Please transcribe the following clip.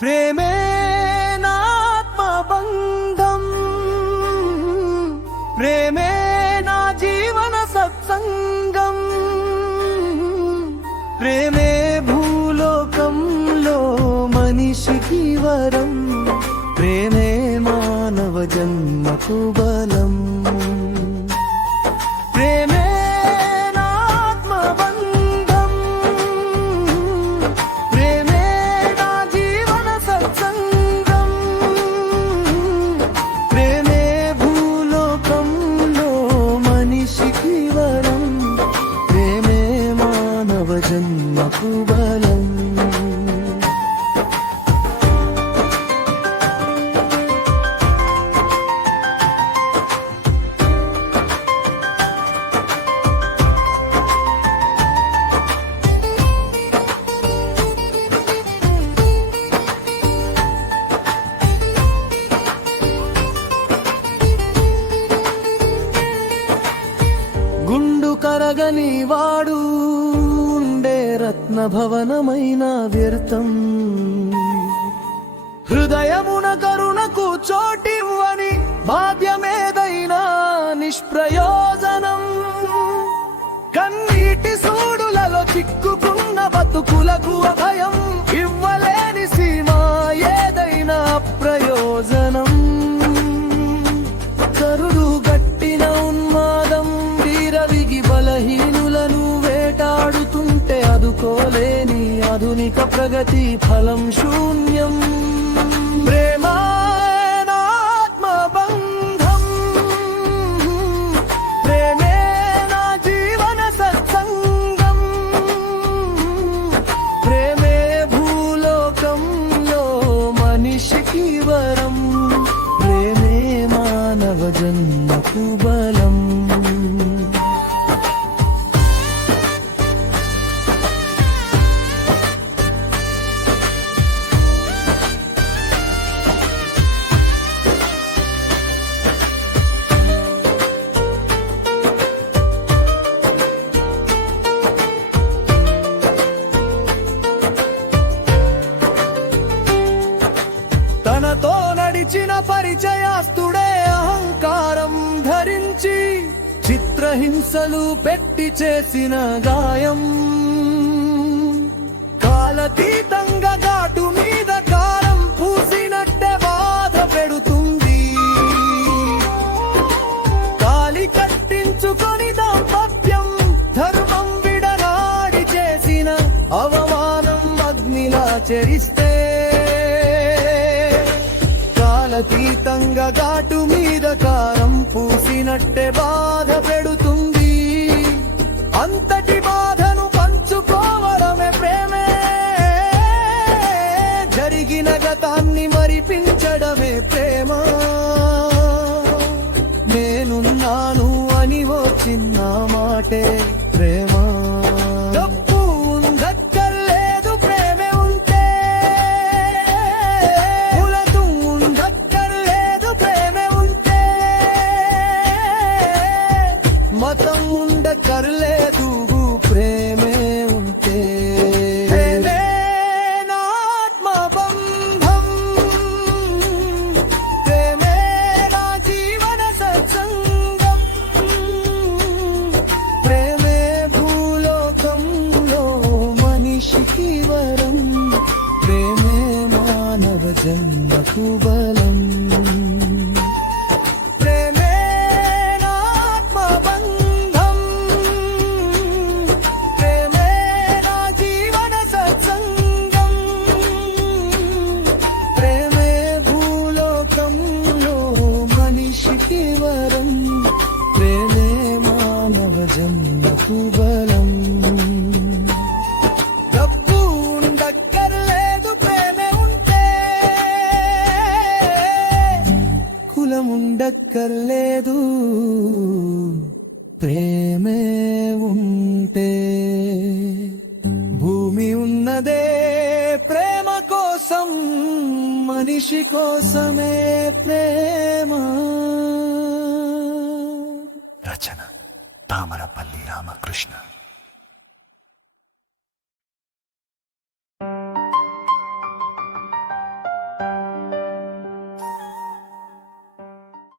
ప్రేమే నాత్మబంధం, ప్రేమే నా జీవన సత్సంగం, ప్రేమే భూలోకంలో మనిషికి వరం, ప్రేమే మానవ జన్మకు బలం. ప్రేమే నాత్మబంధం, ప్రేమే నా జీవన సత్సంగం, ప్రేమే భూలోకంలో మనిషికి వరం, ప్రేమే మానవ జన్మకు బలం. గుండు కరగని వాడు ఉండే రత్న భవనమైన వ్యర్థం, హృదయమున కరుణకు చోటివ్వని భాగ్యమేదైనా నిష్ప్రయోజనం. కన్నీటి సూడులలో చిక్కుకున్న బతుకులకు అభయం ఇవ్వలేని సీమా ఏదైనా ప్రయోజనం. కరుడు గట్టిన ఉన్మాదం వీరవిగి బలహీనులను వేటాడుతుంటే అదుకోలేని ఆధునిక ప్రగతి ఫలం శూన్యం. ప్రేమ నాత్మబంధం, ప్రేమే నా జీవన సత్సంగం, ప్రేమే భూలోకంలో మనిషికి వరం, ప్రేమే మానవ జన్మకు బలం. తనతో నడిచిన పరిచయాస్తుడే అహంకారం ధరించి చిత్రహింసలు పెట్టి చేసిన గాయం, కాలతీతంగా ఘాటు మీద కారం పూసినట్టే బాధ పెడుతుంది. కాలి కట్టించుకొని దాంపత్యం ధర్మం విడనాడి చేసిన అవమానం అగ్నిలా చెరిస్తే, అతీతంగా ఘాటు మీద కారం పూసినట్టే బాధ పెడుతుంది. అంతటి బాధను పంచుకోవడమే ప్రేమే, జరిగిన గతాన్ని మరిపించడమే ప్రేమ. నేనున్నాను అని ఓ చిన్న మాటే ప్రేమ. మతం ఉండక్కర్లేదు ప్రేమే ఉంటే. ప్రేమే నాత్మబంధం, ప్రేమే నా జీవన సత్సంగం, ప్రేమే భూలోకంలో మనిషికి వరం, ప్రేమే మానవ జన్మకు బలం. వరం, ప్రేమే మానవ జన్మకు బలం. డబ్బు ఉండక్కర్లేదు ప్రేమే ఉంటే, కులం ఉండక్కర్లేదు ప్రేమే ఉంటే. భూమి ఉన్నదే ప్రేమ కోసం, మనిషి కోసమే ప్రేమ. రచన తామరపల్లి రామకృష్ణ.